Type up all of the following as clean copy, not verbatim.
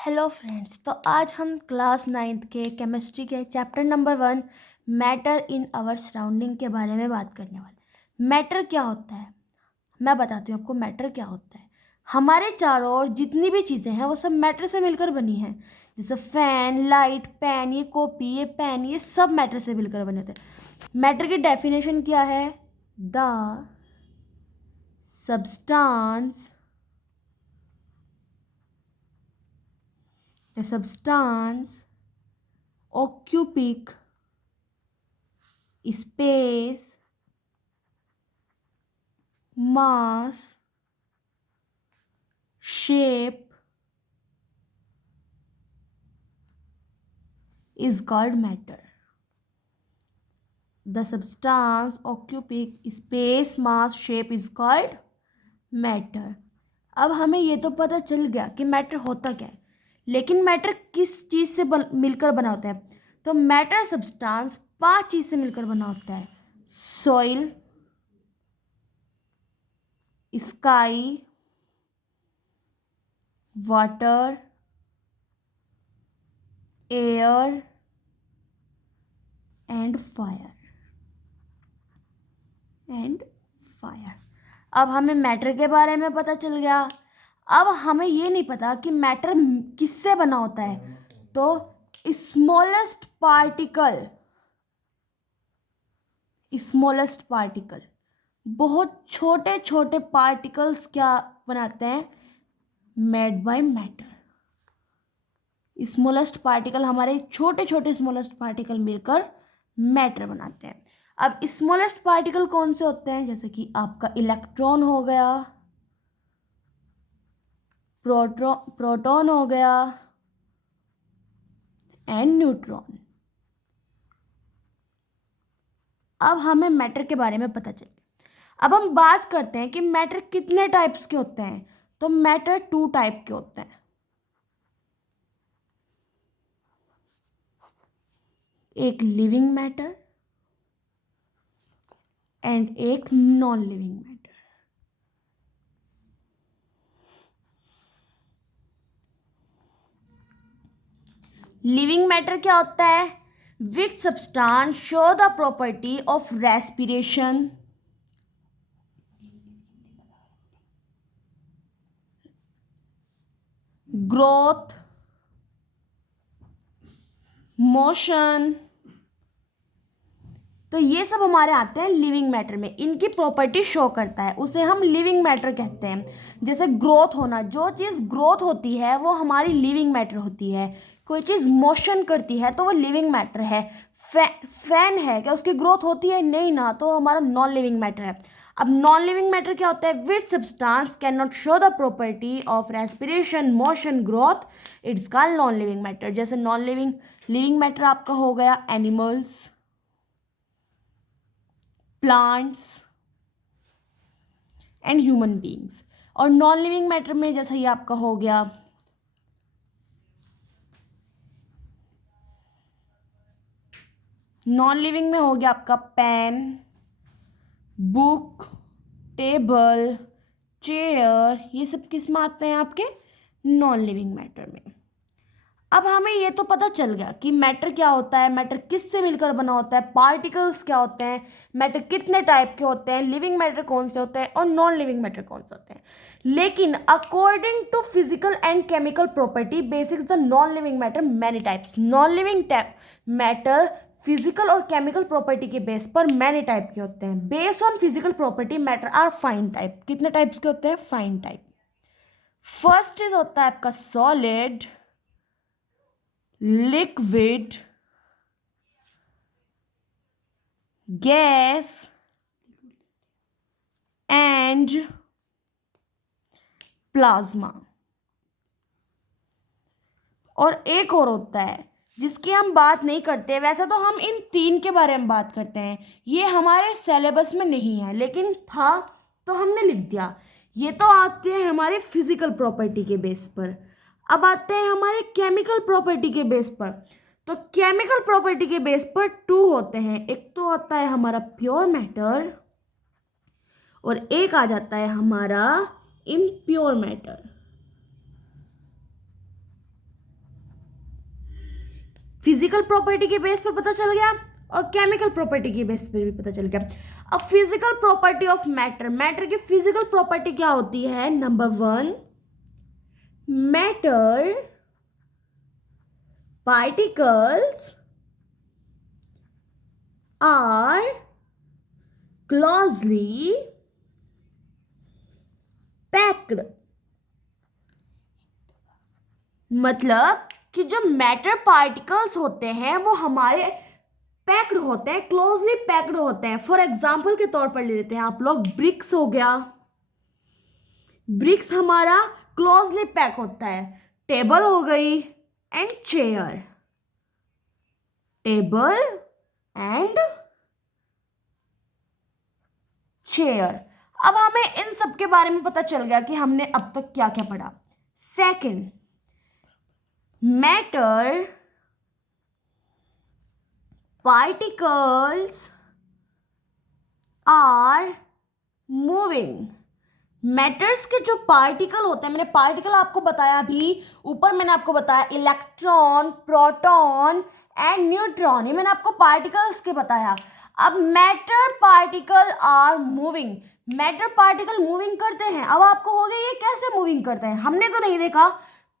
Hello friends. तो आज हम क्लास 9th के केमिस्ट्री के chapter number 1 matter in our surrounding के बारे में बात करने वाले। मैटर क्या होता है, मैं बताती हूँ आपको मैटर क्या होता है। हमारे चारों ओर जितनी भी चीज़ें हैं वो सब मैटर से मिलकर बनी हैं। जैसे फैन, लाइट, पेन, ये कॉपी, ये पेन, ये सब मैटर से मिलकर बने होते हैं। मैटर की डेफिनेशन क्या है? The substance a substance occupying space, mass, shape is called matter. The substance occupying space, mass, shape is called matter. अब हमें ये तो पता चल गया कि मैटर होता क्या है, लेकिन मैटर किस चीज़ से मिलकर बना होता है? तो मैटर सब्सटेंस 5 चीज़ से मिलकर बना होता है। Soil, sky, water, air and fire. अब हमें मैटर के बारे में पता चल गया। अब हमें ये नहीं पता कि मैटर किससे बना होता है। तो स्मॉलेस्ट पार्टिकल, बहुत छोटे छोटे पार्टिकल्स क्या बनाते हैं? Made by matter. Smallest particle, हमारे छोटे छोटे स्मॉलेस्ट पार्टिकल मिलकर मैटर बनाते हैं। अब स्मॉलेस्ट पार्टिकल कौन से होते हैं? जैसे कि आपका इलेक्ट्रॉन हो गया, प्रोटॉन हो गया एंड न्यूट्रॉन। अब हमें मैटर के बारे में पता चल गया। अब हम बात करते हैं कि मैटर कितने टाइप्स के होते हैं। तो मैटर 2 टाइप के होते हैं, एक लिविंग मैटर एंड एक non living matter. Living matter क्या होता है? Which substance show the property of respiration, growth, motion. तो ये सब हमारे आते हैं लिविंग मैटर में, इनकी प्रॉपर्टी शो करता है, उसे हम लिविंग मैटर कहते हैं। जैसे ग्रोथ होना, जो चीज़ ग्रोथ होती है वो हमारी लिविंग मैटर होती है। कोई चीज़ मोशन करती है तो वो लिविंग मैटर है। फैन है, क्या उसकी ग्रोथ होती है? नहीं ना, तो हमारा नॉन लिविंग मैटर है। अब नॉन लिविंग मैटर क्या होता है? Which substance can not show the property of respiration, motion, growth, it's called non living matter. जैसे नॉन लिविंग मैटर आपका हो गया animals, plants and human beings. और नॉन लिविंग मैटर में जैसा ये आपका हो गया नॉन लिविंग में हो गया आपका पेन, बुक, टेबल, चेयर, ये सब किस में आते हैं? आपके नॉन लिविंग मैटर में। अब हमें ये तो पता चल गया कि मैटर क्या होता है, मैटर किससे मिलकर बना होता है, पार्टिकल्स क्या होते हैं, मैटर कितने टाइप के होते हैं, लिविंग मैटर कौन से होते हैं और नॉन लिविंग मैटर कौन से होते हैं। लेकिन according to physical and chemical property basics the non living matter many types. Non living matter physical और केमिकल प्रॉपर्टी के बेस पर मैनी टाइप के होते हैं। Based on physical property matter are five type. कितने टाइप्स के होते हैं? Fine type. फर्स्ट इज होता है आपका solid, liquid, gas and plasma. और एक और होता है जिसकी हम बात नहीं करते। वैसे तो हम इन 3 के बारे में बात करते हैं, ये हमारे सिलेबस में नहीं है, लेकिन था तो हमने लिख दिया। ये तो आते हैं हमारे फिजिकल प्रॉपर्टी के बेस पर। अब आते हैं हमारे केमिकल प्रॉपर्टी के बेस पर। तो केमिकल प्रॉपर्टी के बेस पर 2 होते हैं, एक तो होता है हमारा प्योर मैटर और एक आ जाता है हमारा इम्प्योर मैटर। फिजिकल प्रॉपर्टी के बेस पर पता चल गया और केमिकल प्रॉपर्टी के बेस पर भी पता चल गया। अब physical property of matter, matter की फिजिकल प्रॉपर्टी क्या होती है? Number 1, matter particles are closely packed, मतलब कि जो मैटर पार्टिकल्स होते हैं वो हमारे पैक्ड होते हैं, क्लोजली पैक्ड होते हैं। फॉर एग्जाम्पल के तौर पर ले लेते हैं आप लोग, ब्रिक्स हो गया, ब्रिक्स हमारा क्लोजली पैक होता है। टेबल हो गई and chair, table and chair. अब हमें इन सब के बारे में पता चल गया कि हमने अब तक क्या क्या पढ़ा। Second, matter particles are moving, matters के जो पार्टिकल होते हैं, मैंने पार्टिकल आपको बताया अभी ऊपर, मैंने आपको बताया इलेक्ट्रॉन, प्रोटॉन एंड न्यूट्रॉन, ये मैंने आपको पार्टिकल्स के बताया। अब matter particle are moving, matter particle moving करते हैं। अब आपको हो गया ये कैसे मूविंग करते हैं, हमने तो नहीं देखा,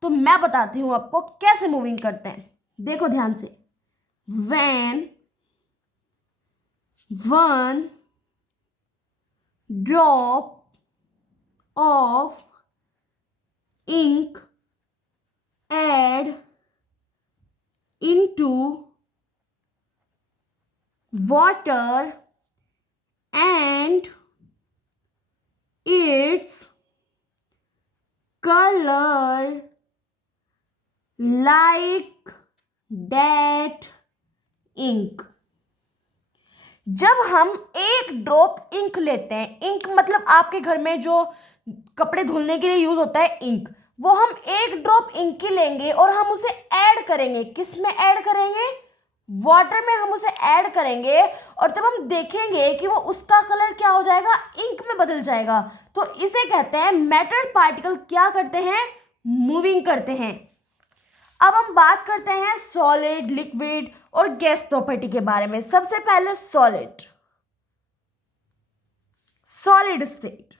तो मैं बताती हूं आपको कैसे मूविंग करते हैं। देखो ध्यान से, when one drop of ink add into water and its color like that ink, जब हम एक ड्रॉप इंक लेते हैं, इंक मतलब आपके घर में जो कपड़े धुलने के लिए यूज होता है इंक, वो हम एक ड्रॉप इंक की लेंगे और हम उसे ऐड करेंगे। किस में ऐड करेंगे? वाटर में हम उसे ऐड करेंगे, और तब हम देखेंगे कि वो उसका कलर क्या हो जाएगा, इंक में बदल जाएगा। तो इसे कहते हैं मैटर पार्टिकल क्या करते हैं, मूविंग करते हैं। अब हम बात करते हैं सॉलिड, लिक्विड और गैस प्रॉपर्टी के बारे में। सबसे पहले सॉलिड, सॉलिड स्टेट।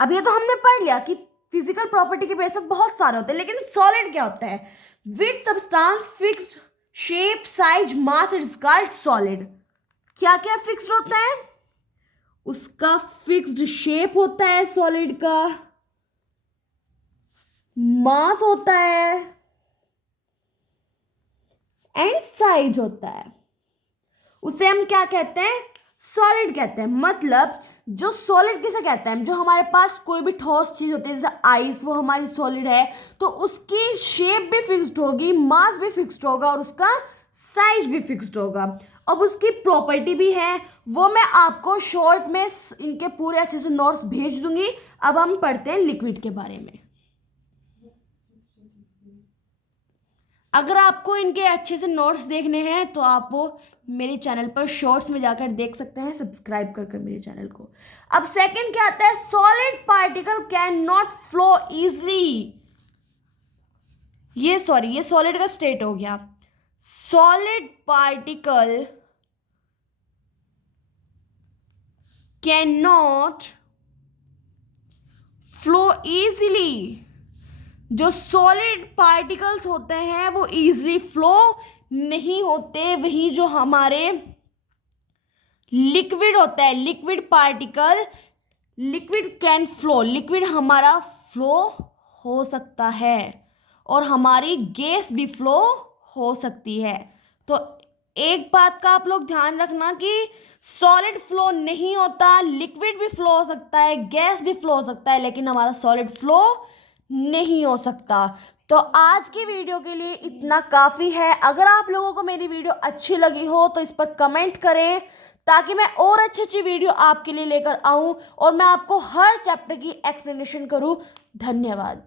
अब ये तो हमने पढ़ लिया कि फिजिकल प्रॉपर्टी के बेस पे बहुत सारे होते हैं, लेकिन सॉलिड क्या होता है? With substance fixed shape size mass is called solid. क्या क्या फिक्स्ड होता है? उसका फिक्स्ड शेप होता है सॉलिड का, मास होता है एंड साइज होता है। उसे हम क्या कहते हैं? सॉलिड कहते हैं। मतलब जो सॉलिड किसे कहते हैं? जो हमारे पास कोई भी ठोस चीज होती है, जैसे आइस, वो हमारी सॉलिड है, तो उसकी शेप भी फिक्स्ड होगी, मास भी फिक्स्ड होगा और उसका साइज भी फिक्स्ड होगा। अब उसकी प्रॉपर्टी भी है, वो मैं आपको शॉर्ट में इनके पूरे अच्छे से नोट्स भेज दूंगी। अब हम पढ़ते हैं लिक्विड के बारे में। अगर आपको इनके अच्छे से नोट्स देखने हैं तो आप वो मेरे चैनल पर शॉर्ट्स में जाकर देख सकते हैं, सब्सक्राइब कर मेरे चैनल को। अब सेकंड क्या आता है? Solid particle can not flow easily. ये सॉलिड का स्टेट हो गया। Solid particle can not flow easily. जो सॉलिड पार्टिकल्स होते हैं वो इजीली फ्लो नहीं होते, वही जो हमारे लिक्विड होता है, liquid particle, liquid can flow, liquid हमारा फ्लो हो सकता है और हमारी गैस भी फ्लो हो सकती है। तो एक बात का आप लोग ध्यान रखना कि सॉलिड फ्लो नहीं होता, लिक्विड भी फ्लो हो सकता है, गैस भी फ्लो हो सकता है, लेकिन हमारा सॉलिड फ्लो नहीं हो सकता। तो आज की वीडियो के लिए इतना काफ़ी है। अगर आप लोगों को मेरी वीडियो अच्छी लगी हो तो इस पर कमेंट करें, ताकि मैं और अच्छी अच्छी वीडियो आपके लिए लेकर आऊं और मैं आपको हर चैप्टर की एक्सप्लेनेशन करूं। धन्यवाद।